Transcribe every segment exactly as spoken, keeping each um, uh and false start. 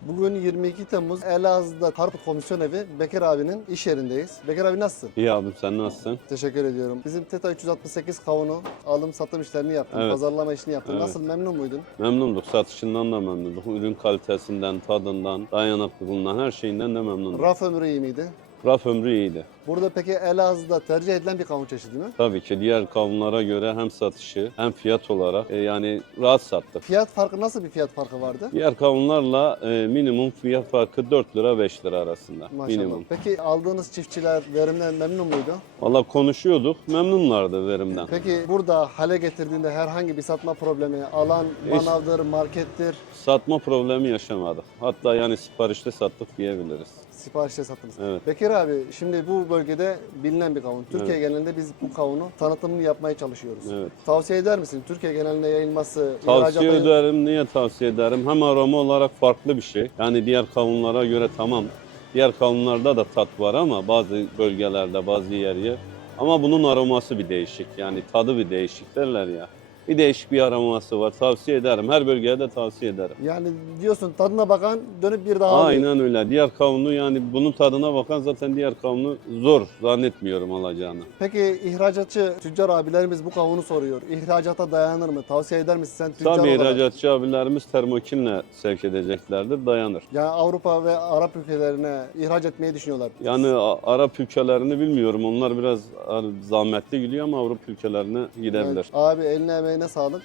Bugün yirmi iki Temmuz Elazığ'da Karput Komisyon Evi Bekir abinin iş yerindeyiz. Bekir abi nasılsın? İyi abim, sen nasılsın? Teşekkür ediyorum. Bizim TETA üç yüz altmış sekiz kavunu alım satım işlerini yaptın, Evet. pazarlama işini yaptın. Evet. Nasıl, memnun muydun? Memnunduk. Satışından da memnunduk. Ürün kalitesinden, tadından, dayanıklılığından, her şeyinden de memnunduk. Raf ömrü iyi miydi? Raf ömrü iyiydi. Burada peki Elazığ'da tercih edilen bir kavun çeşidi mi? Tabii ki diğer kavunlara göre hem satışı hem fiyat olarak e, yani rahat sattık. Fiyat farkı, nasıl bir fiyat farkı vardı? Diğer kavunlarla e, minimum fiyat farkı dört lira beş lira arasında. Maşallah. Minimum. Peki aldığınız çiftçiler verimden memnun muydu? Valla konuşuyorduk, memnunlardı verimden. Peki burada hale getirdiğinde herhangi bir satma problemi, alan Hiç- manavdır, markettir, Satma problemi yaşamadık. Hatta yani siparişte sattık diyebiliriz. siparişle sattınız. Evet. Bekir abi, şimdi bu bölgede bilinen bir kavun. Türkiye Evet. genelinde biz bu kavunu tanıtımını yapmaya çalışıyoruz. Evet. Tavsiye eder misin? Türkiye genelinde yayılması, Tavsiye ihracata- ederim. Niye tavsiye ederim? Hem aroma olarak farklı bir şey. Yani diğer kavunlara göre tamam. Diğer kavunlarda da tat var ama bazı bölgelerde, bazı yer yer. Ama bunun aroması bir değişik. Yani tadı bir değişik derler ya. Bir değişik bir aroması var. Tavsiye ederim. Her bölgeye de tavsiye ederim. Yani diyorsun tadına bakan dönüp bir daha alıyor. Aynen öyle. Diğer kavunu yani bunun tadına bakan zaten diğer kavunu zor zannetmiyorum alacağını. Peki ihracatçı tüccar abilerimiz bu kavunu soruyor. İhracata dayanır mı? Tavsiye eder misin sen tüccar Tabii olarak? ihracatçı abilerimiz termokinle sevk edeceklerdir, dayanır. Yani Avrupa ve Arap ülkelerine ihraç etmeyi düşünüyorlar. Yani A- Arap ülkelerini bilmiyorum. Onlar biraz zahmetli gidiyor ama Avrupa ülkelerine gidebilir. Evet. Abi eline emeğine sağlık.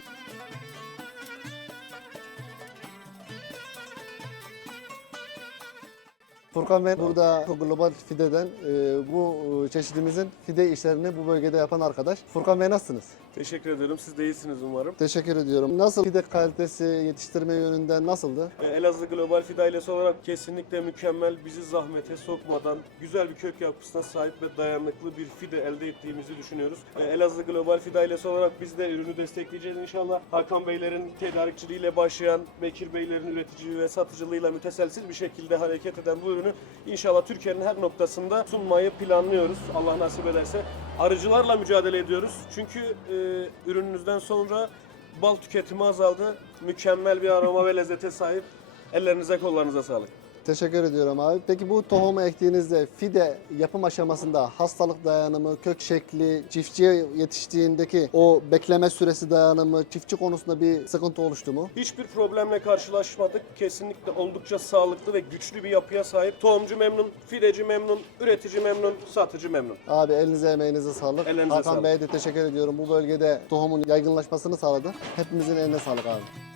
Furkan Bey burada Global Fide'den e, bu e, çeşidimizin fide işlerini bu bölgede yapan arkadaş. Furkan Bey nasılsınız? Teşekkür ediyorum. Siz de iyisiniz umarım. Teşekkür ediyorum. Nasıl fide kalitesi, yetiştirme yönünden nasıldı? Ee, Elazığ Global Fide ailesi olarak kesinlikle mükemmel, bizi zahmete sokmadan güzel bir kök yapısına sahip ve dayanıklı bir fide elde ettiğimizi düşünüyoruz. Ee, Elazığ Global Fide ailesi olarak biz de ürünü destekleyeceğiz inşallah. Hakan Beylerin tedarikçiliğiyle başlayan, Bekir Beylerin üretici ve satıcılığıyla müteselsiz bir şekilde hareket eden bu ürünü inşallah Türkiye'nin her noktasında sunmayı planlıyoruz. Allah nasip ederse. Arıcılarla mücadele ediyoruz. Çünkü e, ürününüzden sonra bal tüketimi azaldı. Mükemmel bir aroma ve lezzete sahip. Ellerinize kollarınıza sağlık. Teşekkür ediyorum abi. Peki bu tohumu ektiğinizde fide yapım aşamasında hastalık dayanımı, kök şekli, çiftçiye yetiştiğindeki o bekleme süresi dayanımı, çiftçi konusunda bir sıkıntı oluştu mu? Hiçbir problemle karşılaşmadık. Kesinlikle oldukça sağlıklı ve güçlü bir yapıya sahip. Tohumcu memnun, fideci memnun, üretici memnun, satıcı memnun. Abi elinize emeğinize sağlık. Ellerinize Hakan sağlık. Bey'e de teşekkür ediyorum. Bu bölgede tohumun yaygınlaşmasını sağladı. Hepimizin eline sağlık abi.